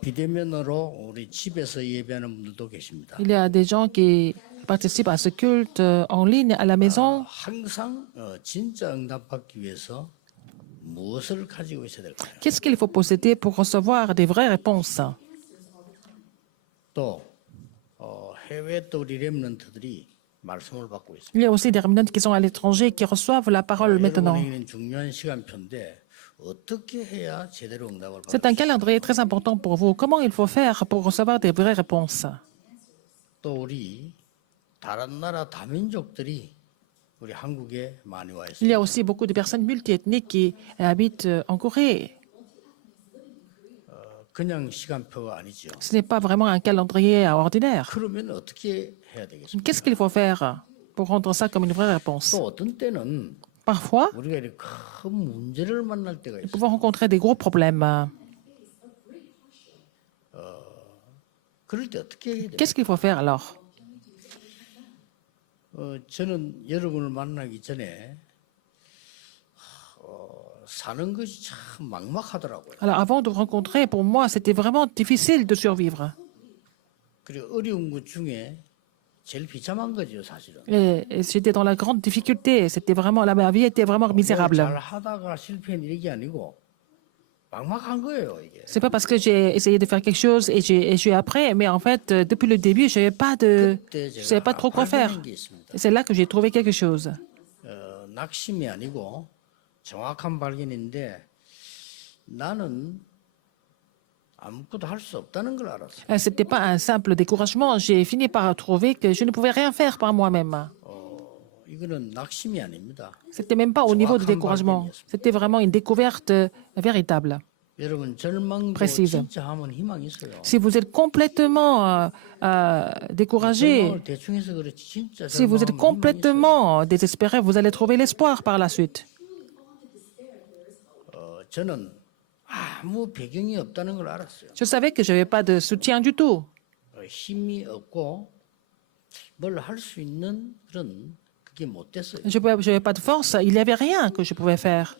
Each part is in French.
비대면으로 우리 집에서 예배하는 분들도 계십니다. Il y a des gens qui participent à ce culte en ligne à la maison. 항상 진짜 응답받기 위해서 무엇을 가지고 있어야 될까요? Qu'est-ce qu'il faut posséder pour recevoir des vraies réponses? 또 해외 또 우리 렘넌트들이 말씀을 받고 있습니다. Il y a aussi des remnants qui sont à l'étranger qui reçoivent la parole maintenant. 여러분에게는 중요한 시간표인데 어떻게 해야 제대로 응답을 받을 C'est un calendrier très important pour vous. Comment il faut faire pour recevoir des vraies réponses? 또 우리 다른 나라 다민족들이 우리 한국에 많이 와 Il 있습니다. y a aussi beaucoup de personnes multiethniques qui habitent en Corée. 그냥 시간표가 아니죠. Ce n'est pas vraiment un calendrier ordinaire. 그러면 어떻게 해야 되겠습니까? Qu'est-ce qu'il faut faire pour rendre ça comme une vraie réponse? 또 어떤 때는 Parfois, 우리가 이렇게 큰 문제를 만날 때가 nous 있어요. pouvons rencontrer des gros problèmes. 그럴 때 어떻게 해야 돼요? Qu'est-ce qu'il faut faire alors? 저는 여러분을 만나기 전에 사는 것이 참 막막하더라고요. Alors, avant de vous rencontrer, pour moi, c'était vraiment difficile de survivre. 그리고 어려운 것 중에 제일 비참한 거죠, 사실은. Et j'étais dans la grande difficulté. C'était vraiment, ma vie était vraiment 잘 misérable. 하다가 실패한 일이 아니고 막막한 거예요, 이게. C'est pas parce que j'ai essayé de faire quelque chose et j'ai échoué après, mais en fait, depuis le début, je savais pas trop quoi faire. 발견한 게 있습니다. Et c'est là que j'ai trouvé quelque chose. 낙심이 아니고 정확한 발견인데 나는 아무것도 할 수 없다는 걸 알았어요. C'était pas un simple découragement. J'ai fini par trouver que je ne pouvais rien faire par moi-même. 이거는 낙심이 아닙니다. C'était même pas au niveau de découragement. C'était vraiment une découverte véritable. 여러분 절망도 Précise. 진짜 하면 희망이 있어요. Si vous êtes complètement découragé, 절망을 대충 해서 그렇지 진짜 si vous êtes 절망하면 희망이 있어요. complètement désespéré, vous allez trouver l'espoir par la suite. 저는 아무 배경이 없다는 걸 알았어요. Je savais que je n'avais pas de soutien du tout. 힘이 없고 뭘 할 수 있는 그런 그게 못 됐어요. Je n'avais pas de force. Il n'y avait rien que je pouvais faire.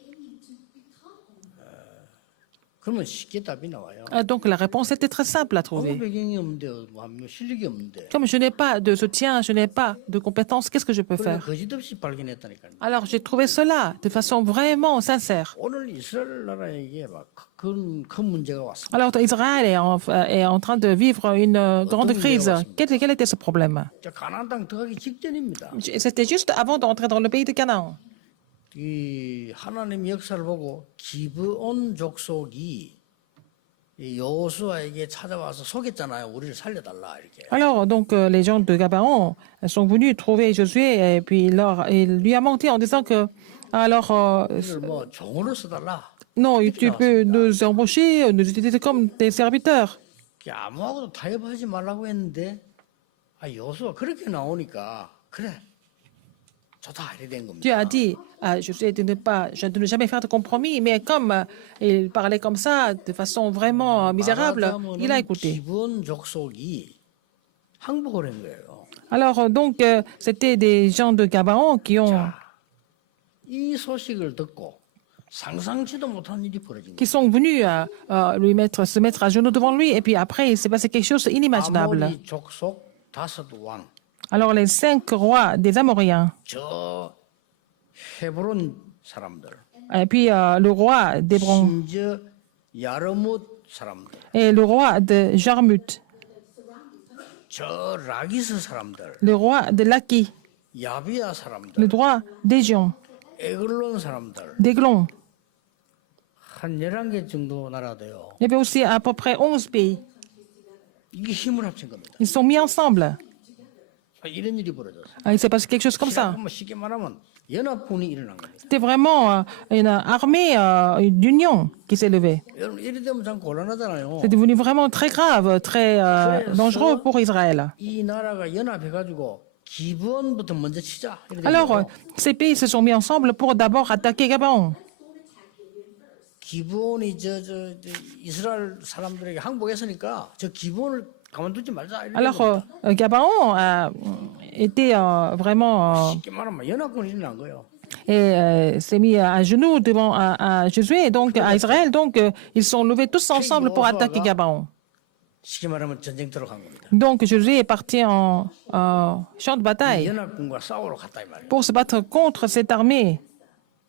그러면 쉽게 답이 나와요. Donc la réponse était très simple à 아무 trouver. 배경이 없는데 뭐 실력이 없는데 Comme je n'ai pas de soutien, je n'ai pas de compétences, qu'est-ce que je peux 그러니까 faire? 거짓없이 발견했다니까요. Alors j'ai trouvé cela de façon vraiment sincère. 오늘 이스라엘 나라에게 막 큰 문제가 왔습니다. Alors Israël est en train de vivre une grande crise. Quel était ce problème? 가나안 땅 들어가기 직전입니다. C'était juste avant d'entrer dans le pays de Canaan. 이 하나님 역사를 보고 기브온 족속이 이 여호수아에게 찾아와서 속였잖아요. 우리를 살려달라 이렇게. Alors, donc, les gens de Gabaon sont venus trouver Josué et puis il lui a menti en disant que, alors, 우리를 뭐 종으로 써달라. non, tu peux nous embaucher, nous utiliser comme des serviteurs. 아무하고도 타협하지 말라고 했는데 여호수아 그렇게 나오니까 그래 좋다 이래 된 겁니다. Dieu a dit à Josué de ne jamais faire de compromis, mais comme il parlait comme ça, de façon vraiment misérable, il a écouté. 기브온 족속이 항복을 한 거예요. Alors, donc, c'était des gens de Gabaon qui 이 소식을 듣고 상상치도 못한 일이 벌어진 거예요. sont venus se mettre à genoux devant lui, et puis après, il s'est passé quelque chose d'inimaginable. 아모리 족속 5왕. Alors, les 5 rois des Amoréens, 저 헤브론 사람들, et puis le roi d'Hébron, 심지어 야르뭇 사람들, et le roi de Jarmut, 저 라기스 사람들, le roi de Laki, 야비아 사람들, le roi d'Égion, 에글론 사람들 d'Églon. 한 11개 정도 나라도요. Il y avait aussi à peu près 11 pays. 이게 힘을 합친 겁니다. Ils sont mis ensemble. 이런 일이 벌어졌어요. Il s'est passé quelque chose comme ça. 쉽게 말하면 연합군이 일어난 겁니다. C'était vraiment une armée d'union qui s'est levée. 여러분 이리 되면 참 곤란하잖아요. C'est devenu vraiment très grave, très dangereux pour Israël. 이 나라가 연합해가지고 기브온부터 먼저 치자. 이렇게 된 Alors, 거예요. ces pays se sont mis ensemble pour d'abord attaquer Gabaon. 기브온이 저 이스라엘 사람들에게 항복했으니까 저 기브온을 가만두지 말자. 이렇게 Alors, 된 겁니다. Gabaon était vraiment... 쉽게 말하면 연합군이 일어난 거예요. et s'est mis à genoux devant à Josué, donc à Israël. Donc, ils sont levés tous ensemble pour attaquer Gabaon. 쉽게 말하면 전쟁터로 간 겁니다. Donc, Josué est parti en champ de 이 bataille 연합군과 싸우러 갔다 이 말이에요. pour se battre contre cette armée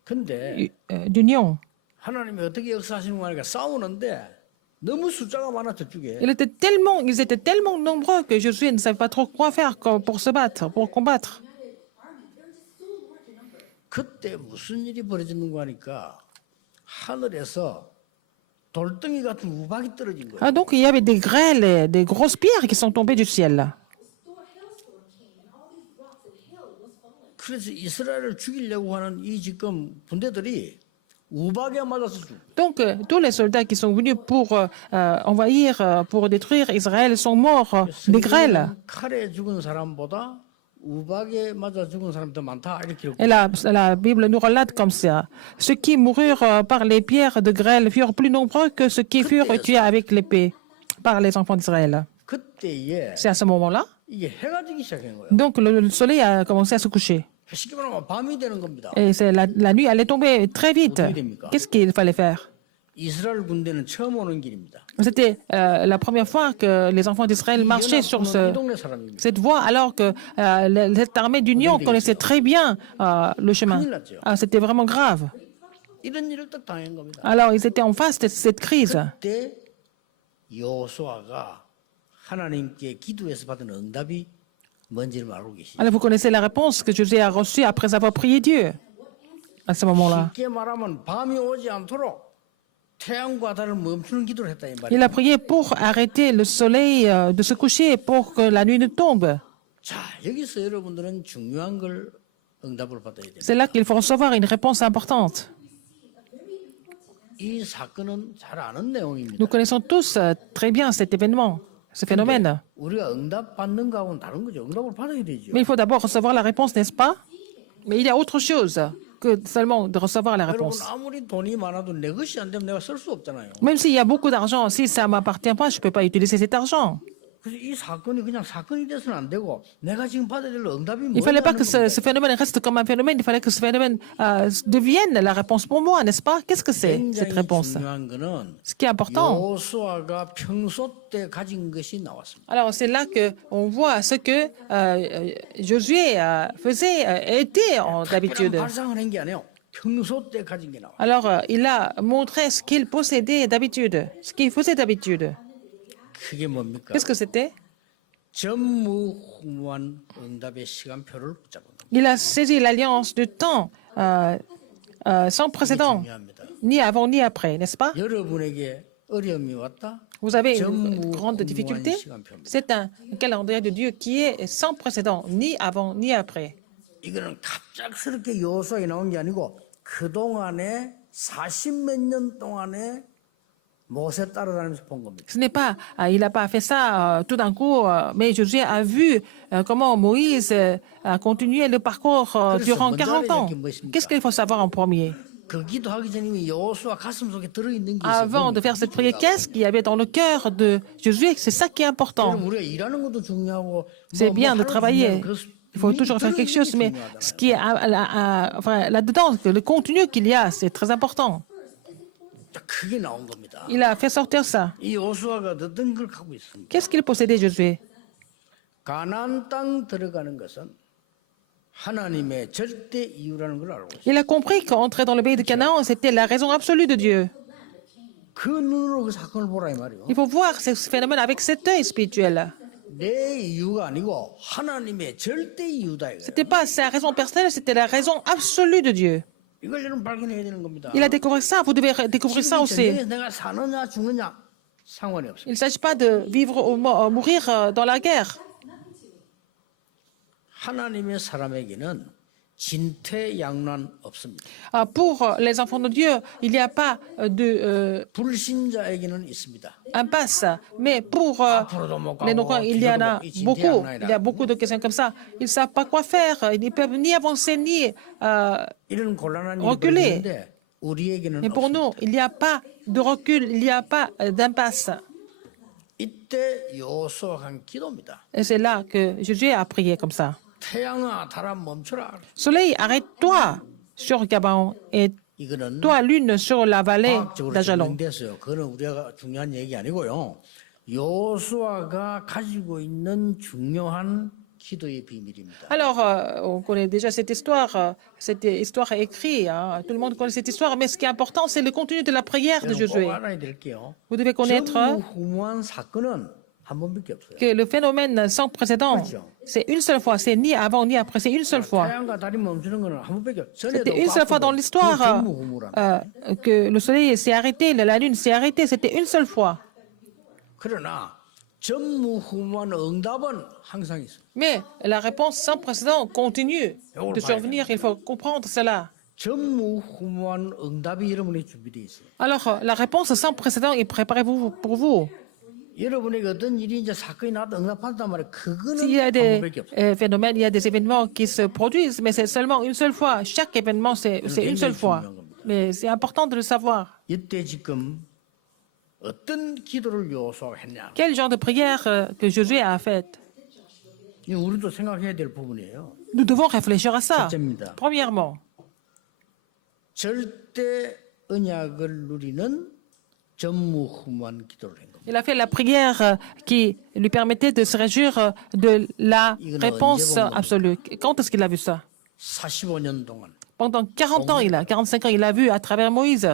근데 d'union. 하나님이 어떻게 역사하시는 거 하니까 싸우는데 너무 숫자가 많아 저쪽에. Ils étaient tellement nombreux que Josué ne savait pas trop quoi faire pour se battre, pour combattre. 그때 무슨 일이 벌어지는 거 하니까 하늘에서 돌덩이 같은 우박이 떨어진 거예요. Ah, donc, il y avait des grêles, et des grosses pierres qui sont tombées du ciel. 그래서 이스라엘을 죽이려고 하는 이 지금 군대들이 우박에 맞아서 죽고. Donc, tous les soldats qui sont venus pour envahir, pour détruire Israël sont morts des grêles. 칼에 죽은 사람보다 우박에 맞아 죽은 사람이 더 많다 이렇게. Et la Bible nous relate comme ça. Ceux qui moururent par les pierres de grêle furent plus nombreux que ceux qui furent tués avec l'épée par les enfants d'Israël. 그때에 C'est à ce moment-là. 이게 해가 지기 시작한 거예요. Donc, le soleil a commencé à se coucher. 쉽게 말하면 밤이 되는 겁니다. Et la nuit allait tomber très vite. Qu'est-ce qu'il fallait faire? 이스라엘 군대는 처음 오는 길입니다. C'était la première fois que les enfants d'Israël marchaient sur 이 동네 사람입니다. cette voie, alors que cette armée d'union connaissait très bien le chemin. C'était vraiment grave. 이런 일을 딱 당한 겁니다. Alors, ils étaient en face de cette crise. 그때 여호수아가 하나님께 기도해서 받은 응답이 뭔지를 알고 계시죠. Alors, vous connaissez la réponse que Josué a reçue après avoir prié Dieu à ce moment-là. 쉽게 말하면 밤이 오지 않도록 태양과 달을 멈추는 기도를 했다 이 말이에요. Il a prié pour arrêter le soleil de se coucher, pour que la nuit ne tombe. 자, 여기서 여러분들은 중요한 걸 응답을 받아야 돼요. C'est là qu'il faut recevoir une réponse importante. 이 사건은 잘 아는 내용입니다. Nous connaissons tous très bien cet événement, ce phénomène. 우리가 응답 받는 거하고는 다른 거죠. 응답을 받아야 되죠. Mais il faut d'abord recevoir la réponse, n'est-ce pas? Mais il y a autre chose que seulement de recevoir la 여러분 réponse. 아무리 돈이 많아도 내 것이 안 되면 내가 쓸 수 없잖아요. Même s'il y a beaucoup d'argent, si ça ne m'appartient pas, je ne peux pas utiliser cet argent. 그래서 이 사건이 그냥 사건이 돼서는 안 되고 내가 지금 받아야 될 응답이 Il ne fallait pas que 뭐냐는 ce phénomène reste comme un phénomène, il fallait que ce phénomène devienne la réponse pour moi, n'est-ce pas? Qu'est-ce que c'est, cette 굉장히 réponse? 중요한 거는 Ce qui est important. 여호수아가 평소 때 가진 것이 나왔습니다. Alors, c'est là qu'on voit ce que Josué faisait, était d'habitude. 발상을 한 게 아니에요. 평소 때 가진 게 나와. Alors, il a montré ce qu'il possédait d'habitude, ce qu'il faisait d'habitude. 그게 뭡니까? Qu'est-ce que c'était? 전무후무한 응답의 시간표를 붙잡은 겁니다. Il a saisi l'alliance de temps sans précédent, 중요합니다. ni avant ni après, n'est-ce pas? 여러분에게 어려움이 왔다. Vous avez une grande difficulté. C'est un calendrier de Dieu qui est sans précédent, ni avant ni après. 이거는 갑작스럽게 여호수아에 나온 게 아니고 그 동안에 40몇 년 동안에 모세 따라다니면서 본 겁니다. Ce n'est pas, il n'a pas fait ça tout d'un coup, mais Josué a vu comment Moïse a continué le parcours durant 40 ans. Qu'est-ce qu'il faut savoir en premier? 그 기도하기 전에 이미 여호수아 가슴 속에 들어 있는 게 Avant de faire cette prière, qu'est-ce qu'il y avait dans le cœur de Josué? C'est ça qui est important. 우리가 일하는 것도 중요하고 C'est bien de travailler. Il faut toujours faire quelque chose, mais ce qui est enfin, là-dedans, le contenu qu'il y a, c'est très important. 크게 나온 겁니다. Il a fait sortir ça. 이 여호수아가 어떤 걸 갖고 있습니다. Qu'est-ce qu'il possédait, Josué? 가나안 땅 들어가는 것은 하나님의 절대 이유라는 걸 알고 있어요. Il a compris qu'entrer dans le pays de Canaan, c'était la raison absolue de Dieu. 그 눈으로 그 사건을 보라 이 말이에요. Il faut voir ce phénomène avec cet œil spirituel. 내 이유가 아니고 하나님의 절대 이유다 이거예요. C'était pas sa raison personnelle, c'était la raison absolue de Dieu. 이걸 여러분 발견해야 되는 겁니다. Il a découvert ça, vous devez découvrir ça aussi. 내가 사느냐 죽느냐 상관이 없어요. Il ne s'agit pas de vivre ou mourir dans la guerre. 하나님의 사람에게는 진퇴양난 없습니다. Pour les enfants de Dieu, il n'y a pas de 불신자에게는 있습니다. impasse. Mais pour les non-croyants, il y en a beaucoup. Il y a beaucoup de questions comme ça. Ils ne savent pas quoi faire. Ils ne peuvent ni avancer ni 이런 곤란한 일이 reculer. 벌어지는데 우리에게는 Mais pour nous, il n'y a pas de recul, il n'y a pas d'impasse. 이때 여호수아가 한 기도입니다. Et c'est là que Jésus a prié comme ça. 태양아 달아 멈춰라. Soleil, arrête-toi. sur Gabaon et 이거는 toi l'une sur la vallée 과학적으로 d'Ajalon. 증명됐어요. 그거는 우리가 중요한 얘기 아니고요. 여호수아가 가지고 있는 중요한 기도의 비밀입니다. Alors, on connaît déjà cette histoire est écrite, hein. Tout le monde connaît cette histoire, mais ce qui est important, c'est le contenu de la prière de 여러분 꼭 Josué. 알아야 될게요. Vous devez connaître 전무후무한 사건은 한 번밖에 없어요. que le phénomène sans précédent, c'est une seule fois, c'est ni avant ni après, c'est une seule fois. 태양과 달이 멈추는 거는 한 번밖에 없어요. 전에도 C'était une seule fois dans l'histoire que le soleil s'est arrêté, la lune s'est arrêtée, c'était une seule fois. 그러나 전무후무한 응답은 항상 있어요. Mais la réponse sans précédent continue de survenir, il faut comprendre cela. 전무후무한 응답이 여러분의 준비되어 있어요. Alors, la réponse sans précédent est préparée pour vous. 여러분에게 어떤 일이 이제 사건이 나도 응답한단 말이에요. 그거는 S'il y a 한 des 번밖에 없어요. phénomènes, il y a des événements qui se produisent, mais c'est seulement une seule fois. Chaque événement, c'est une seule fois. Mais c'est important de le savoir. 이때 지금 어떤 기도를 여호수아가 했냐? Quel genre de prière que Josué a faite? 이거 우리도 생각해야 될 부분이에요. Nous devons réfléchir à ça. 첫째입니다. Premièrement, 절대 언약을 누리는 전무후무한 기도를 한 겁니다. il a fait la prière qui lui permettait de se réjouir de la réponse absolue. Quand est-ce qu'il a vu ça? 45년 동안 Pendant 40 ans, 45 ans, il a vu à travers Moïse.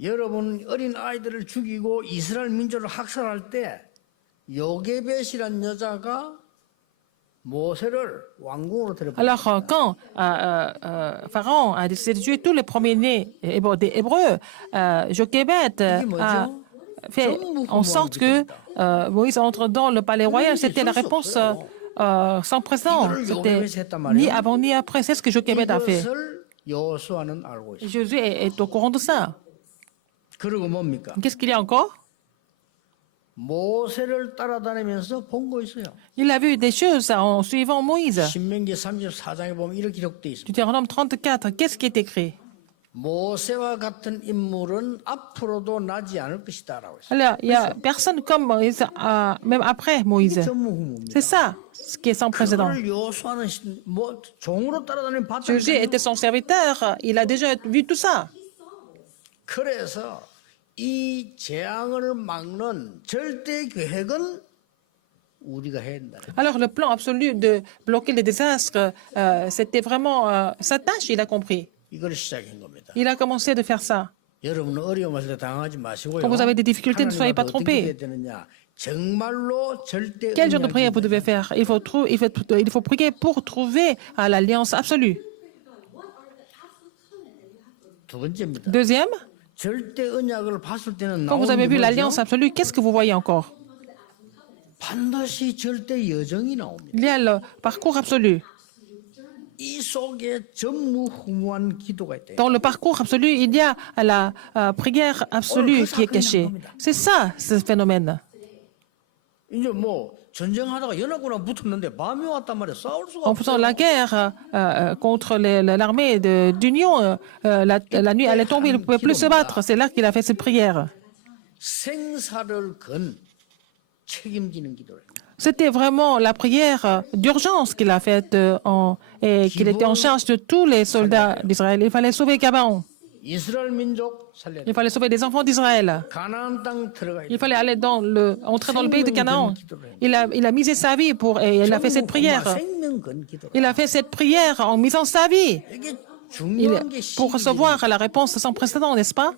여러분 어린 아이들을 죽이고 이스라엘 민족을 학살할 때 요게벳이란 여자가 모세를 왕궁으로 데려다. Alors, quand Pharaon a décidé de tuer tous les premiers-nés des Hébreux, Jochebed a fait en sorte que Moïse entre dans le palais royal. C'était la réponse sans précédent. C'était ni avant ni après. C'est ce que Jochebed a fait. 이것을 여호수아는 알고 있어요. Jésus est au courant de ça. 그리고 뭡니까? Qu'est-ce qu'il y a encore? 모세를 따라다니면서 본 거 있어요. Il a vu des choses en suivant Moïse. 신명기 34장에 보면 이렇게 기록되어 있습니다. Deutéronome 34, qu'est-ce qui est écrit? 모세와 같은 인물은 앞으로도 나지 않을 것이다라고 했어요. Alors, il n'y a personne comme Moïse, même après Moïse. 전무후무입니다. C'est ça, ce qui est sans précédent. 그걸 여호수아는 뭐 종으로 따라다니는 Josué était son serviteur, il a déjà vu tout ça. 그래서 이 재앙을 막는 절대 계획은 우리가 해야 된다. Alors, le plan absolu de bloquer les désastres, c'était vraiment sa tâche, il a compris. 이걸 시작한 겁니다. Il a commencé de faire ça. 여러분은 어려움을 때 당하지 마시고요. Quand vous avez des difficultés, ne soyez pas trompés. 정말로 절대 Quel genre de prière vous devez faire? Il faut prier pour trouver l'alliance absolue. 두 번째입니다. Deuxième, 절대 언약을 봤을 때는 quand vous avez vu l'alliance absolue, qu'est-ce que vous voyez encore? 반드시 절대 여정이 나옵니다. Il y a le parcours absolu. 이 속에 전무후무한 기도가 있다. Dans le parcours absolu, il y a la prière absolue qui est cachée. C'est ça, ce phénomène. 이제 뭐 전쟁하다가 연합군하고 붙었는데 밤이 왔단 말이야. 싸울 수가 En faisant 없어요. la guerre contre l'armée d'Union, la nuit allait tomber, il ne pouvait plus se battre. C'est là qu'il a fait cette prière. 생사를 건 책임지는 기도를. C'était vraiment la prière d'urgence qu'il a faite et qu'il était en charge de tous les soldats d'Israël. Il fallait sauver Gabaon. 이스라엘 민족 살려야 돼. Il fallait sauver des enfants d'Israël. 가나안 땅 들어가야 돼. Il fallait aller entrer dans le pays de Canaan. Il a misé sa vie et il a fait cette prière. 생명 건 기도. Il a fait cette prière en misant sa vie 이게 중요한 게 pour recevoir la réponse sans précédent, n'est-ce pas?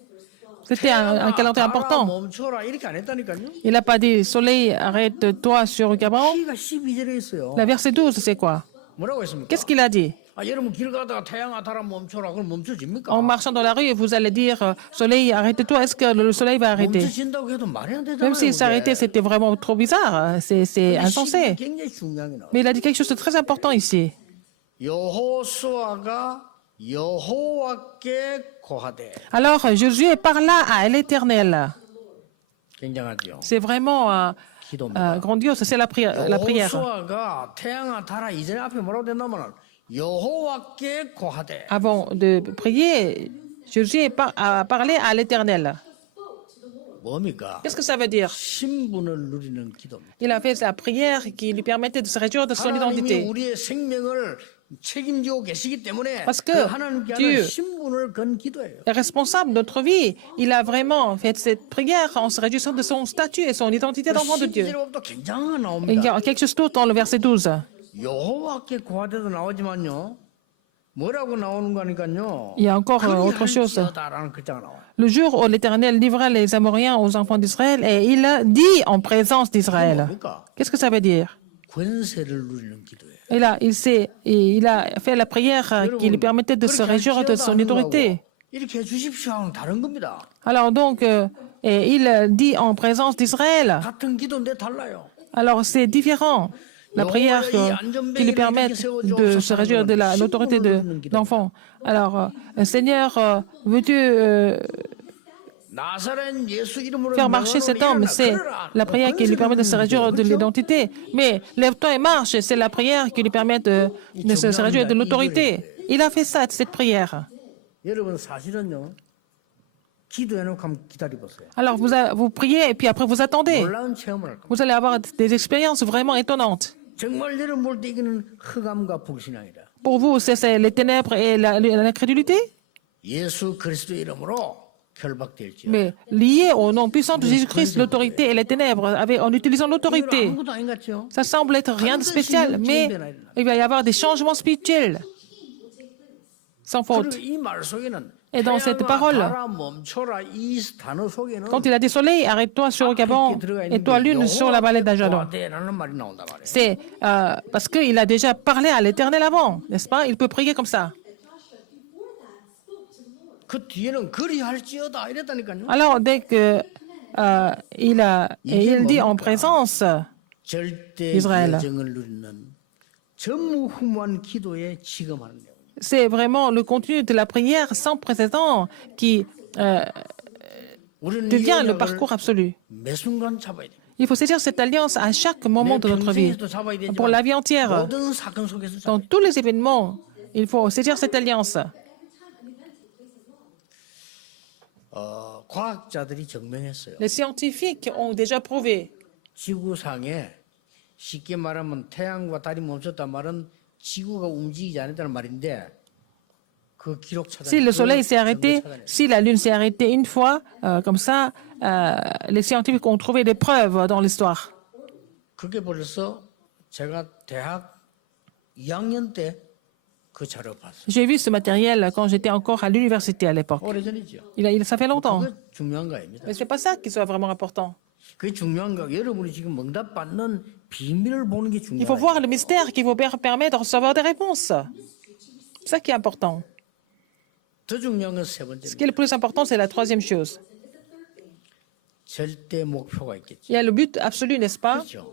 C'était un calendrier important. 멈춰라 이렇게 안 했다니까요. Il n'a pas dit Soleil, arrête-toi sur Gabaon. 시가 12절에 있어요. La verset 12, c'est quoi? 뭐라고 했습니까? Qu'est-ce qu'il a dit? 여러분 길 가다가 태양아 달아 멈춰라. 그럼 멈춰집니까? En marchant dans la rue, vous allez dire Soleil, arrête-toi. Est-ce que le soleil va arrêter? 멈춰진다고 해도 말이 안 되잖아요. Même s'il s'arrêtait, c'était vraiment trop bizarre. C'est insensé. 굉장히 중요한 게 나와요. Mais il a dit quelque chose de très important ici. 여호수아가 여호와께 고하되. Alors, Josué parla à l'Éternel. 굉장하죠. C'est vraiment 기도입니다. grandiose, c'est la prière. 여호수아가 태양아 달아 이전에 앞에 뭐라고 됐냐면 여호와께 고하되. Avant de prier, Josué a parlé à l'Éternel. 뭡니까? Qu'est-ce que ça veut dire? 신분을 누리는 기도입니다. Il a fait sa prière qui lui permettait de se réjouir de son 하나님이 identité. 우리의 생명을 책임지고 계시기 때문에 Parce que 그 하나님께 하는 Dieu 신분을 건 기도예요. est responsable de notre vie. Il a vraiment fait cette prière en se réjouissant de son statut et son identité d'enfant de Dieu. 12절부터 굉장한 거 Et il y 나옵니다. a quelque chose d'autre dans le verset 12. 여호와께 구하되도 나오지만요. 뭐라고 나오는 거니까요. Il y a encore autre chose. 그리할지어다라는 글자가 나와요. Le jour où l'Éternel livra les Amoréens aux enfants d'Israël, et il dit en présence d'Israël. 뭡니까? Qu'est-ce que ça veut dire? 권세를 누리는 기도예요. Et là, il a fait la prière qui lui permettait de se réjouir de son autorité. 이렇게 해주십시오 하는 다른 겁니다. Alors donc, et il dit en présence d'Israël. 같은 기도인데 달라요. Alors c'est différent. La prière qui lui permet de se réjouir de l'autorité de l'enfant. Alors, Seigneur, veux-tu 나사렛 예수 이름으로 faire marcher cet homme? C'est la prière qui lui permet de se réjouir de l'identité. Mais lève-toi et marche, c'est la prière qui lui permet de se réjouir de l'autorité. Il a fait ça, cette prière. 여러분 사실은요. 기도해놓고 한번 기다려보세요. Alors vous priez et puis après vous attendez. 놀라운 체험을 할 겁니다. Vous allez avoir des expériences vraiment étonnantes. 정말 여러분 볼 때 이거는 흑암과 불신앙이다. Pour vous, c'est les ténèbres et l'incrédulité? 예수 그리스도 이름으로 결박될지어다. Mais lié au nom puissant de Jésus-Christ, l'autorité et les ténèbres, en utilisant 이건 l'autorité. 아무것도 아닌 것 같죠? Ça semble être rien de spécial, mais il va y avoir des changements spirituels. Sans faute. 그리고 이 말 속에는 Et dans cette 태양아, parole, 달아, 멈춰라 이 단어 속에는 quand il a dit soleil, arrête-toi sur le Gabon, et toi lune sur la vallée d'Ajalon. 라는 말이 나온단 말이에요. C'est parce qu'il a déjà parlé à l'Éternel avant, n'est-ce pas? Il peut prier comme ça. 그 뒤에는 그리할지어다 이랬다니까요. Alors, dès que il dit en présence, 절대 이스라엘. 여정을 누리는 전무후무한 기도에 지금하는 내용. c'est vraiment le contenu de la prière sans précédent qui 우리는 이 devient le 언약을 parcours absolu. 매 순간 잡아야 됩니다. Il faut saisir cette alliance à chaque moment de notre vie, 평생에도 잡아야 되지만 pour la vie entière. 모든 사건 속에서 Dans 잡아야 tous les événements, il faut saisir cette alliance. 과학자들이 증명했어요. Les scientifiques ont déjà prouvé. 지구상에 쉽게 말하면 태양과 달이 멈췄단 말은 지구가 움직이지 않았다는 말인데 그 기록 찾아. Si le soleil s'est arrêté, si la lune s'est arrêtée une fois, comme ça, les scientifiques ont trouvé des preuves dans l'histoire. 그게 벌써 제가 대학 2학년 때 그 자료 봤어요. J'ai vu ce matériel quand j'étais encore à l'université à l'époque. 오래전이죠. Ça fait longtemps. 그게 중요한 거 아닙니다. Mais c'est pas ça qui soit vraiment important. 그게 중요한 거. 여러분이 지금 응답 받는 비밀을 보는 게 Il faut 중요해요. voir le mystère qui vous permet de recevoir des réponses. C'est ça qui est important. 더 중요한 건 세 번째. Ce qui est le plus important, c'est la troisième chose. 절대 목표가 있겠죠. Il y a le but absolu, n'est-ce pas? 그렇죠.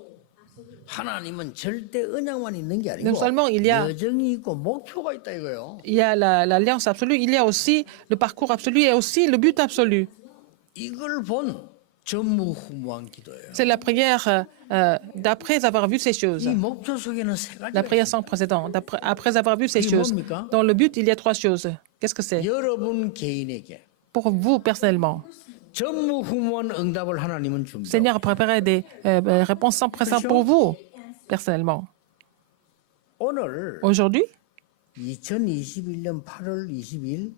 하나님은 절대 언약만 있는 게 아니고 Non seulement il y a- 여정이 있고 목표가 있다 이거예요. Il y a l'alliance absolue, il y a aussi le parcours absolu et aussi le but absolu. 이걸 본 전무후무한 기도예요. C'est la prière d'après avoir vu ces choses. 이 목표 속에는 세 La 가지가 prière sans précédent. Après avoir vu ces 이게 choses. 뭡니까? Dans le but, il y a trois choses. Qu'est-ce que c'est? 여러분 개인에게 Pour vous personnellement. 전무후무한 응답을 하나님은 Le 줍니다. Seigneur a préparé des réponses sans précédent pour vous personnellement. 오늘 Aujourd'hui, 2021년 8월 20일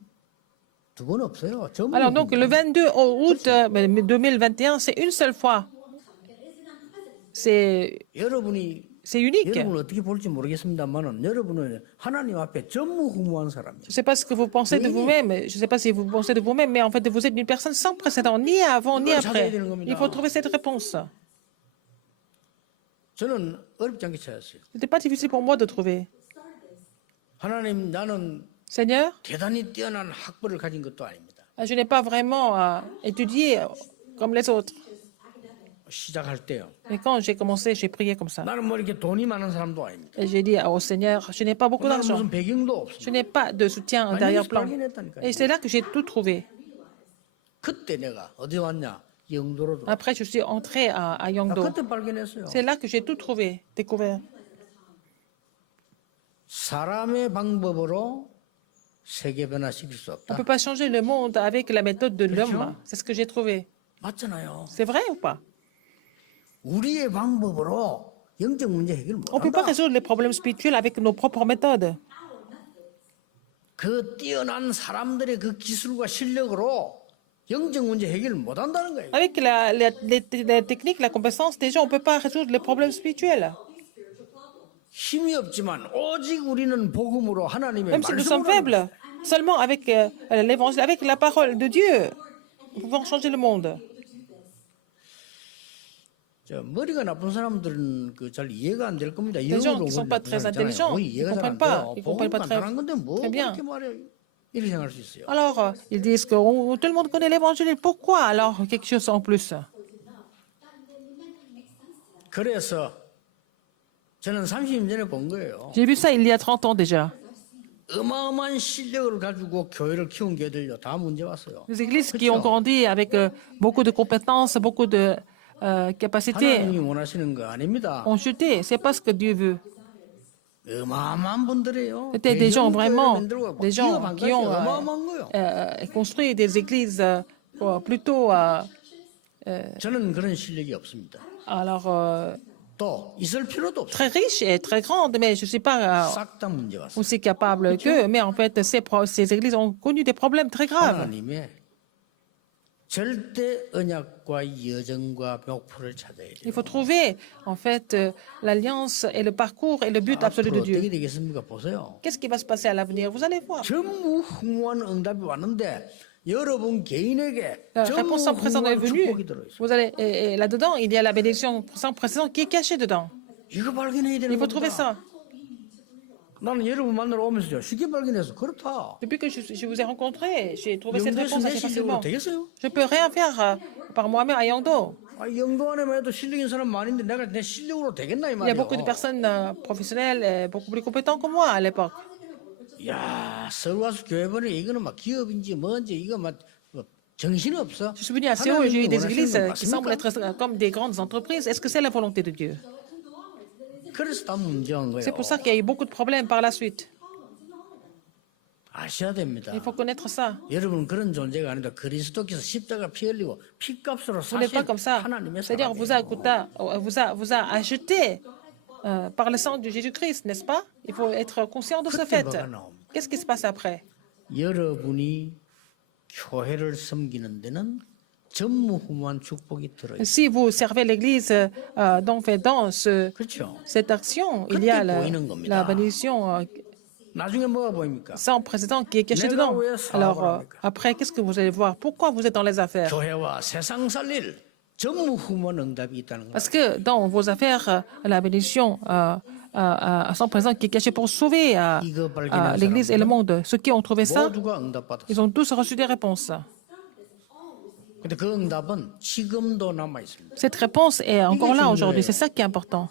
두 번 없어요. alors donc le 22 août 2021, c'est une seule fois. C'est 여러분이 unique. 여러분 어떻게 볼지 모르겠습니다만은 여러분은 하나님 앞에 전무후무한 사람이에요. Je ne sais pas ce que vous pensez de vous-même, je ne sais pas si vous pensez de vous-même, mais en fait, vous êtes une personne sans précédent, ni avant, ni après. Il faut trouver cette réponse. 저는 어렵지 않게 찾았어요. Ce n'était pas difficile pour moi de trouver. 하나님 나는 Seigneur, 대단히 뛰어난 학벌을 가진 것도 아닙니다. je n'ai pas vraiment étudié comme les autres. 시작할 때요. Mais quand j'ai commencé, j'ai prié comme ça. 나는 뭐 이렇게 돈이 많은 사람도 아닙니다. Et j'ai dit au Seigneur, je n'ai pas beaucoup 나는 d'argent. 무슨 배경도 Je 없습니다. n'ai pas de soutien 아니, d'arrière-plan. 발견했다니까요. Et c'est là que j'ai tout trouvé. 그때 내가 어디 왔냐? 영도로 들어. Après, je suis entré à 나 Yangdo. 그때 발견했어요. C'est là que j'ai tout trouvé, découvert. 사람의 방법으로 세계 변화시킬 수 On ne 없다. peut pas changer le monde avec la méthode de l'homme. 그렇죠? C'est ce que j'ai trouvé. 맞잖아요. C'est vrai ou pas? 우리의 방법으로 영적 문제 해결 On ne peut pas 못한다. résoudre les problèmes spirituels avec nos propres méthodes. 그 뛰어난 사람들의 그 기술과 실력으로 영적 문제 해결을 못 한다는 거예요. Avec la technique, la compétence des gens, on ne peut pas résoudre les problèmes spirituels. 힘이 없지만 오직 우리는 복음으로 하나님의 Même si nous sommes 말씀으로 faibles, seulement avec l'évangile, avec la parole de Dieu, nous pouvons changer le monde. 저 머리가 나쁜 사람들은 그 잘 이해가 안 될 겁니다. Les gens qui ne sont pas 나쁜 très 사람 intelligents, 있잖아요. ils 이해가 ne 잘 안 comprennent pas, 돼요. ils ne 복음 comprennent pas 간단한 건데 뭐 très bien. 그렇게 말해 이렇게 생각할 수 있어요. Alors, ils disent que tout le monde connaît l'évangile, pourquoi alors quelque chose en plus? 그래서 저는 30년 전에 본 거예요. J'ai vu ça il y a 30 ans déjà. 어마어마한 실력을 가지고 교회를 키운 교회들요 다 문제 왔어요. Les églises qui ont grandi avec beaucoup de compétences, beaucoup de capacités 하나님이 원하시는 거 아닙니다. ont chuté. C'est pas ce que Dieu veut. 어마어마한 분들이에요. C'était des gens vraiment, 만들고 des gens qui ont 어마어마한 거예요. construit des églises plutôt. 저는 그런 실력이 없습니다. Alors, 또 있을 필요도 없어요. très riches et très grandes, mais je ne suis pas 싹 다 문제 왔어요. aussi capable qu'eux. Mais en fait, ces églises ont connu des problèmes très graves. 하나님의 절대 언약과 여정과 목표를 찾아야 돼요. Il faut trouver, en fait, l'alliance et le parcours et le but absolu de 앞으로 어떻게 Dieu. 되겠습니까? 보세요. Qu'est-ce qui va se passer à l'avenir? Vous allez voir. 전무후무한 응답이 왔는데 여러분 개인에게 La réponse sans précédent est 전무후무한 venue. 축복이 들어있어요. Vous allez, et là-dedans, il y a la bénédiction sans précédent qui est cachée dedans. 이거 발견해야 되는 Il faut trouver 겁니다. ça. 나는 여러분 만나러 오면서 쉽게 발견해서 그렇다. Depuis que je vous ai rencontré, j'ai trouvé cette 영도에서 réponse 내 assez 실력으로 facilement. 되겠어요? Je peux rien faire par moi-même à Yangdo. 아, 영도 안에만 해도 실력 있는 사람 많은데 내가 내 실력으로 되겠나 이 Il y a 말이에요. beaucoup de personnes professionnelles et beaucoup plus compétentes que moi à l'époque. 야, 서울 와서 교회 보니 이거는 막 기업인지 뭔지 이거 막 정신이 없어. Je suis venu à Séoul, j'ai eu des 하나님이 églises 원하시는 거 qui semblent 맞습니까? être comme des grandes entreprises. Est-ce que c'est la volonté de Dieu? 그래서 다 문제한 거예요. C'est pour ça qu'il y a eu beaucoup de problèmes par la suite. 아셔야 됩니다. Il faut connaître ça. 여러분 그런 존재가 아니다. 그리스도께서 십자가 피 흘리고 피값으로 Vous n'êtes 사신 pas comme ça. 하나님의 C'est-à-dire, 사람이에요. vous a acheté par le sang de Jésus-Christ, n'est-ce pas? Il faut être conscient de ce 그때 fait. 뭐가 나옵니까? Qu'est-ce qui se passe après? 여러분이 교회를 섬기는 데는 전무후무한 축복이 들어있어요. Si vous servez l'Église dans 그렇죠. cette action, il y a la bénédiction 나중에 뭐가 보입니까? sans précédent qui est cachée dedans. Alors, après, qu'est-ce que vous allez voir? Pourquoi vous êtes dans les affaires? 교회와 세상 살릴 전무후무한 응답이 있다는 거예요. Parce que dans vos affaires, la bénédiction sans présent qui est cachée pour sauver l'Église et le monde. Ceux qui ont trouvé ça, 모두가 응답받았어요. ils ont tous reçu des réponses. 근데 그 응답은 지금도 남아 있습니다. Cette réponse est encore là aujourd'hui. C'est ça qui est important.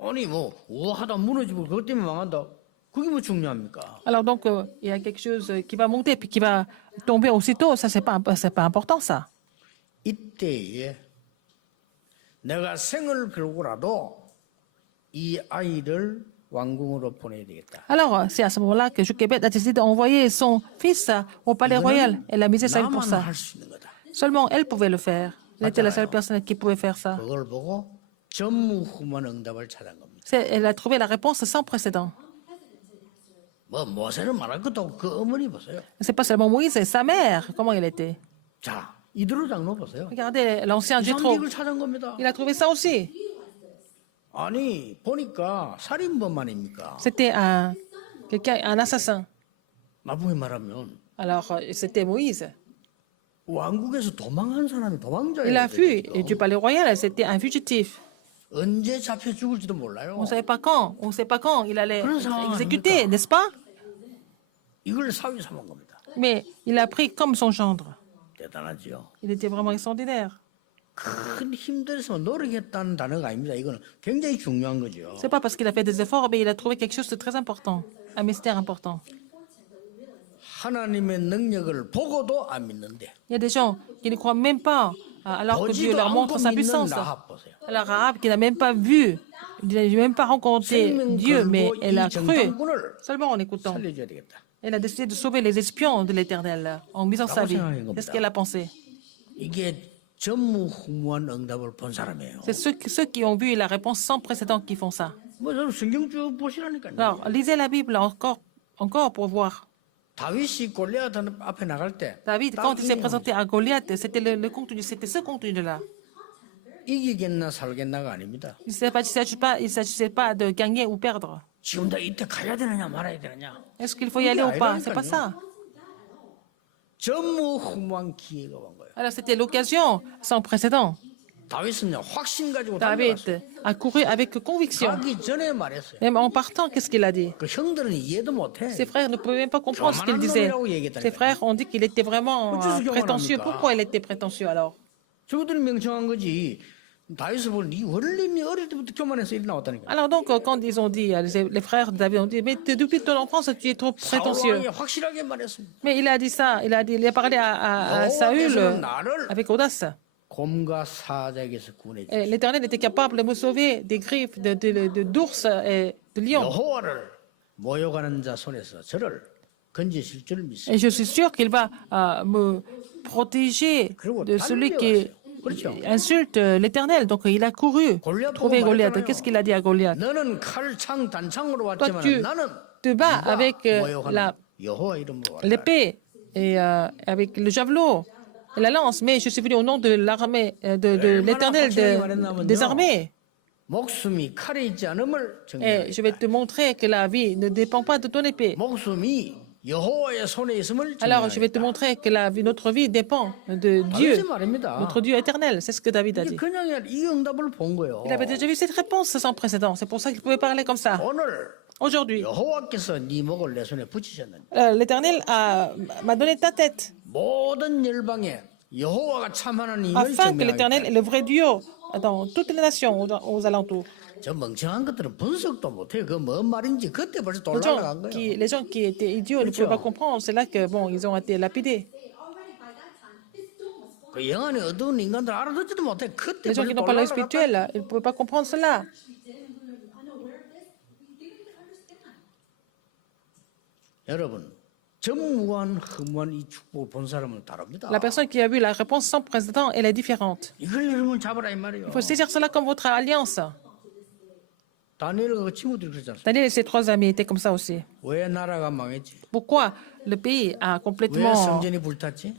아니 뭐 우하다 무너지고 그것 때문에 망한다. 그게 뭐 중요합니까? Alors donc, il y a quelque chose qui va monter puis qui va tomber aussitôt. Ça, c'est pas important, ça. 이때에 내가 생을 걸고라도 이 아이를 왕궁으로 보내야 되겠다. Alors, c'est à ce moment-là que Jochebed a décidé d'envoyer son fils au palais royal. Elle a misé sa vie pour 나만 ça. 할 수 있는 거다. Seulement elle pouvait le faire. Elle était la seule personne qui pouvait faire ça. 그걸 보고 전무후무한 응답을 찾은 겁니다. Elle a trouvé la réponse sans précédent. 뭐 모세를 말할 것도 없고 그 어머니 보세요. C'est pas seulement Moïse, c'est sa mère. Comment elle était? 자, 이드로 장로 보세요. Regardez l'ancien Jétro. 이상직을 찾은 겁니다. Il a trouvé ça aussi. 아니 보니까 살인범 아닙니까? C'était un assassin. 나중에 말하면 Alors, c'était Moïse. 왕국에서 도망한 사람이 도망자예요. Il a fui du palais royal. C'était un fugitif. 언제 잡혀 죽을지도 몰라요. On ne savait pas quand. On ne sait pas quand il allait 그런 être 상황 exécuté, 아닙니까? n'est-ce pas? 이걸 사위 삼은 겁니다. Mais il a pris comme son gendre. 대단하지요. Il était vraiment extraordinaire. 큰 힘들어서 노력했다는 단어가 아닙니다. 이거는 굉장히 중요한 거죠. C'est pas parce qu'il a fait des efforts, mais il a trouvé quelque chose de très important, un mystère important. 하나님의 능력을 보고도 안 믿는데 Il y a des gens qui ne croient même pas, alors que Dieu 보지도 leur montre 않고 sa 믿는 puissance. 라합 보세요. Alors Rahab, qui n'a même pas vu, il n'a même pas rencontré 생명 Dieu, mais 걸고 elle a 이 cru 정탐꾼을 seulement en écoutant. 살려줘야 되겠다. Elle a décidé de sauver les espions de l'Éternel en misant sa vie. Qu'est-ce qu'elle a pensé? 이게 전무후무한 응답을 본 사람이에요. C'est ceux qui ont vu la réponse sans précédent qui font ça. 뭐 저는 성경 쭉 보시라니까요. Alors, lisez la Bible encore encore pour voir. 다윗이 골리앗 앞에 나갈 때 David, 딱 quand il s'est 이 présenté à Goliath, c'était le contenu, c'était ce contenu-là. 이기겠나 살겠나가 아닙니다. Il ne s'agissait pas de gagner ou perdre. 지금 다 이때 가야 되느냐 말아야 되느냐. Est-ce qu'il faut y aller ou pas? C'est pas ça. 전무후무한 기회가 온 거예요. Alors c'était l'occasion sans précédent. 다윗은요 확신 가지고 달려갔어요. David a couru avec conviction. 가기 전에 말했어요. Même en partant, qu'est-ce qu'il a dit? 그 형들은 이해도 못해. Ses frères ne pouvaient même pas comprendre ce qu'il disait. Ses frères ont dit qu'il était vraiment prétentieux. Pourquoi il était prétentieux alors? 저들이 명령한 거지. 다윗을 보니 네 원래는 어릴 때부터 교만해서 이리 나왔다니까. Alors donc, quand ils ont dit, les frères de David ont dit, mais depuis ton enfance, tu es trop prétentieux. 사울왕이 확실하게 말했습니다. Mais il a dit ça, il a parlé à Saül avec audace. 곰과 사자에게서 구원해 주시오. Et l'Éternel était capable de me sauver des griffes d'ours et de lions. 여호와를 모욕하는 자 손에서 저를 건지실 줄 믿습니다. Et je suis sûr qu'il va me protéger de celui qui insulte l'Éternel. Donc il a couru trouver Goliath. Qu'est-ce qu'il a dit à Goliath? 너는 칼, 창, 단창으로 Toi, 왔지만 tu 나는 te bats 네가 avec 모욕하는 여호와 이름으로 왔다. l'épée et avec le javelot et la lance, mais je suis venu au nom de l'armée, de l'Éternel des armées. 목숨이 칼에 있지 않음을 Et je vais 증명하겠다. te montrer que la vie ne dépend pas de ton épée. 목숨이 여호와의 손에 있음을 Alors je vais te 증명하겠다. montrer que notre vie dépend de Dieu, 다윗이 말입니다. notre Dieu éternel. C'est ce que David a 이게 dit. 그냥 이 응답을 본 거예요. Il avait déjà vu cette réponse sans précédent. C'est pour ça qu'il pouvait parler comme ça. 오늘 Aujourd'hui, 여호와께서 네 목을 내 손에 붙이셨는데 l'Éternel m'a donné ta tête 모든 열방에 여호와가 참 하나님을 afin que l'Éternel est 증명하겠다. le vrai Dieu dans toutes les nations aux alentours. 저 멍청한 것들은 분석도 못해요. 그 뭔 말인지 그때 벌써 돌아간 거예요. Les gens qui étaient idiots ne pouvaient pas comprendre. C'est là que bon, ils ont été lapidés. 그 영안이 어두운 인간들 알아듣지도 못해. 그때 Les gens 벌써 qui n'ont pas l'œil 돌아간 거예요. spirituel, ils ne pouvaient pas comprendre cela. 여러분 전무한 허무한 이 축복을 본 사람은 다릅니다. La personne qui a vu la réponse sans précédent, elle est différente. 이걸 여러분 잡아라 이 말이에요. Il faut saisir cela comme votre alliance. 다니엘과 그 친구들이 그랬지 않습니까? Daniel et ses trois amis étaient comme ça aussi. 왜 나라가 망했지? Pourquoi le pays a 왜 complètement 성전이 불탔지?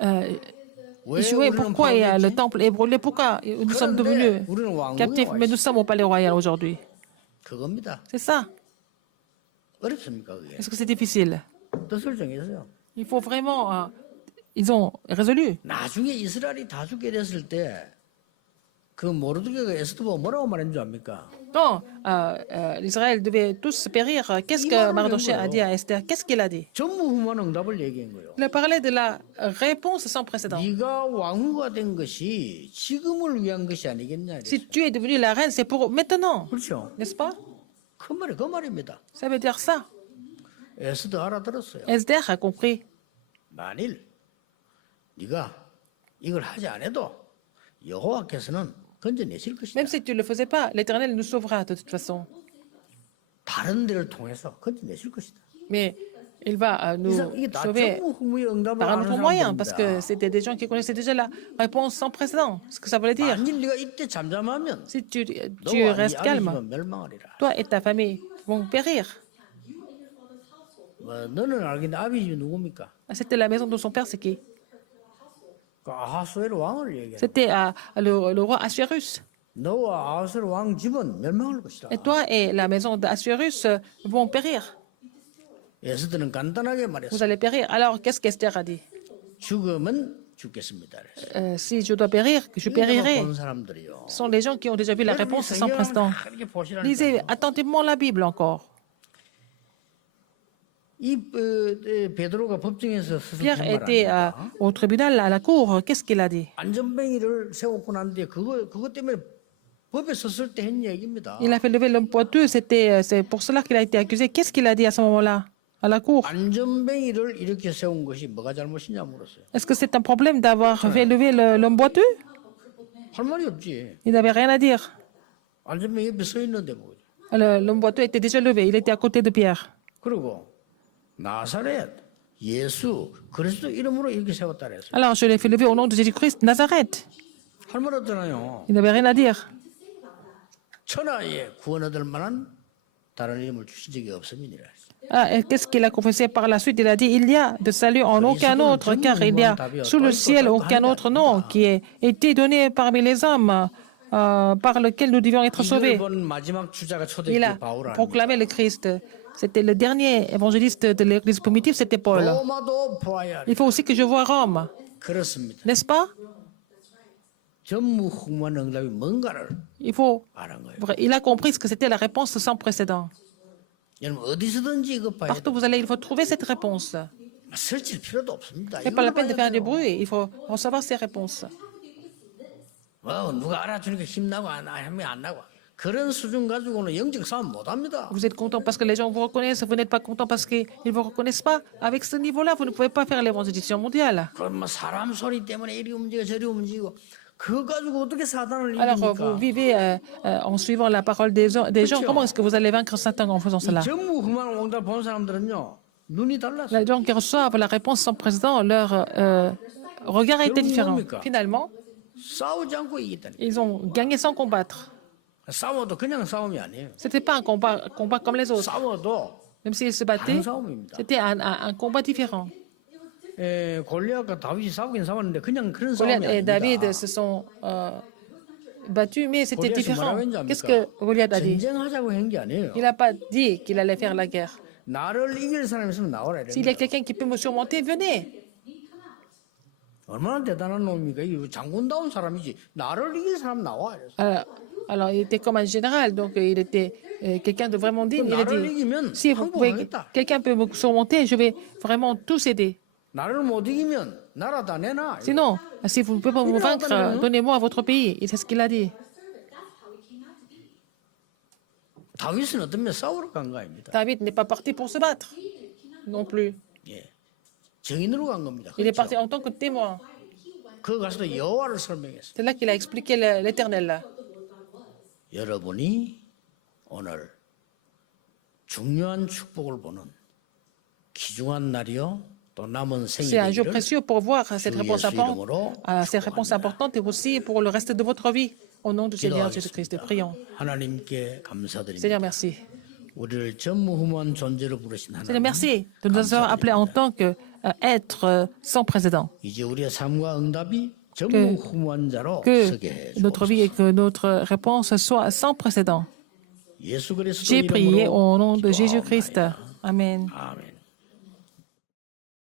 왜 échoué? 우리는 Pourquoi le 포로됐지? temple est brûlé? Pourquoi nous sommes devenus 우리는 왕궁에 captifs? 와 Mais nous 있어. sommes au palais royal aujourd'hui. 그겁니다. C'est ça. 어렵습니까 그게? Est-ce que c'est difficile? 뜻을 정했어요. Il faut vraiment. Ils ont résolu. 나중에 이스라엘이 다 죽게 됐을 때 그 모르드게가 에스더 보고 뭐라고 말한 줄 압니까? Quand l'Israël devait tous périr, qu'est-ce que Mardoché a dit à Esther? Qu'est-ce qu'il a dit? 전무후무한 응답을 얘기한 거예요. Il a parlé de la réponse sans précédent. 네가 왕후가 된 것이 지금을 위한 것이 아니겠냐? 이랬어요. Si tu es devenue la reine, c'est pour maintenant, 그렇죠. n'est-ce pas? 그 말입니다. Ça veut dire ça. 에스더 알아들었어요. Esther a compris. 만일 네가 이걸 하지 않아도 여호와께서는 건져내실 것이다. Même si tu ne le faisais pas, l'Éternel nous sauvera de toute façon. 다른 데를 통해서 건져내실 것이다. Mais il va nous 이게 다 sauver 전무후무의 응답을 par un 아는 autre moyen, parce que 사람들입니다. c'était des gens qui connaissaient déjà la réponse sans précédent. Ce que ça voulait dire. 만일 네가 이때 잠잠하면 Si tu 너와 네 restes 아비 calme, 집은 멸망하리라. toi et ta famille vont périr. 뭐, 너는 알겠는데 아비 집이 누굽니까? C'était la maison de son père, c'est qui? 그 아하수엘 왕을 얘기해. C'était le roi Assuérus. 너와 아하수엘 왕 집은 멸망할 것이다. Et toi et la maison d'Assuérus vont périr. 에스더는 간단하게 Vous 말했어. allez périr. Alors, qu'est-ce qu'Esther a dit? 죽으면 죽겠습니다. 그랬어. Si je dois périr, que je périrai. 본 사람들이요. Ce sont les gens qui ont déjà vu la réponse sans précédent. 이렇게 보시라니까. Lisez attentivement la Bible encore. 이 베드로가 법정에서 Pierre 스스로 était 말합니다. au tribunal, à la cour. Qu'est-ce qu'il a dit? 안전뱅이를 세웠고 난 뒤에 그것 때문에 법에 섰을 때 한 얘기입니다. Il a fait lever l'homme poiteux. C'est pour cela qu'il a été accusé. Qu'est-ce qu'il a dit à ce moment-là, à la cour? 안전뱅이를 이렇게 세운 것이 뭐가 잘못이냐 물었어요. Est-ce que c'est un problème d'avoir fait lever l'homme boiteux? 할 말이 없지. Il n'avait rien à dire. 안전뱅이 옆에 서 있는데 뭐. L'homme boiteux était déjà levé. Il était à côté de Pierre. 그리고 나사렛 예수 그리스도 이름으로 이렇게 세웠다 그랬어요. Alors, je l'ai fait lever au nom de Jésus-Christ, Nazareth. 할 말 없잖아요. Il n'avait rien à dire. 천하에 구원 얻을 만한 다른 이름을 주신 적이 없음이니라. Et qu'est-ce qu'il a confessé par la suite? Il a dit, il y a de salut en aucun autre, car il n'y a sous le ciel aucun autre nom qui ait été donné parmi les hommes par lequel nous devions être 이걸 sauvés. 본 마지막 주자가 Il a 초대교회 바울 아닙니까? proclamé le Christ. C'était le dernier évangéliste de l'Église primitive, c'était Paul. 로마도 보아야 Il faut aussi que je voie Rome, 그렇습니다. n'est-ce pas? 전무후무한 응답이 뭔가를 Il faut. 아는 거예요. Il a compris ce que c'était la réponse sans précédent. 여러분 어디서든지 이거 봐야 돼. Partout où vous allez, il faut trouver cette réponse. 설칠 필요도 없습니다. Ce n'est pas la peine de faire du 돼요. bruit, il faut recevoir ces réponses. 누가 알아주니까 힘나고 힘이 안 나고 그런 수준 가지고는 영적 싸움 못합니다. Vous êtes content parce que les gens vous reconnaissent, vous n'êtes pas content parce qu'ils ne vous reconnaissent pas. Avec ce niveau-là, vous ne pouvez pas faire l'évangélisation mondiale. 그럼 뭐 사람 소리 때문에 이리 움직여 저리 움직이고 그거 가지고 어떻게 사단을 Alors, 이깁니까? vous vivez en suivant la parole des gens. Comment est-ce que vous allez vaincre Satan en faisant cela? 이 전무후무한 응답 본 사람들은요 눈이 달랐어요. Les gens qui reçoivent la réponse sans précédent, leur regard était différent. Finalement, 싸우지 않고 이겼다니. ils ont gagné sans combattre. 싸워도 그냥 싸움이 아니에요. Ce n'était pas un combat comme les autres. 싸워도 Même s'ils se battaient, 다른 싸움입니다. c'était un combat différent. 골리앗과 다윗이 싸우긴 싸웠는데 그냥 그런 Goliath 싸움이 et David 아닙니다. se sont battus, mais c'était 골리앗이 différent. 뭐라고 했는지 Qu'est-ce que 압니까? Goliath a dit? 전쟁하자고 한 게 아니에요. Il n'a pas dit qu'il allait faire la guerre. 나를 이길 사람 있으면 나오라 S'il y a 이래. quelqu'un qui peut me surmonter, venez. 얼마나 대단한 놈입니까? 이 장군다운 사람이지. 나를 이길 사람 나와. 이랬어. Alors, il était comme un général, donc il était quelqu'un de vraiment digne. Il a 나를 dit, 이기면 si vous pouvez, 항복하겠다. quelqu'un peut me surmonter, je vais vraiment tous aider. 나를 못 이기면 나라 다 내놔. Sinon, si vous ne pouvez pas me vaincre, donnez-moi votre pays. Et c'est ce qu'il a dit. 다윗은 어떤 면 싸우러 간 거 아닙니다. David n'est pas parti pour se battre, non plus. 예. 증인으로 간 겁니다. Il est 그렇죠? parti en tant que témoin. 그 가서도 여호와를 설명했어요. C'est là qu'il a expliqué l'Éternel. 여러분이 오늘 중요한 축복을 보는 귀중한 날이요. 또 남은 생이 C'est un jour 되기를 précieux pour voir cette 주 réponse 예수 이름으로 importante et aussi pour le reste de votre vie. Au nom du Seigneur Jésus-Christ, prions. 하나님께 감사드립니다. Seigneur, merci. 우리를 전무후무한 존재로 부르신 Seigneur, 하나님. merci de nous avoir appelés en tant qu'être sans précédent. 이제 우리의 삶과 응답이 전무후무한 자로 Que 서게 해 notre vie et que notre réponse soit sans précédent. 예수 그리스도 J'ai prié 이름으로 au nom de Jésus-Christ. 기도하옵나이다. Amen. 아멘.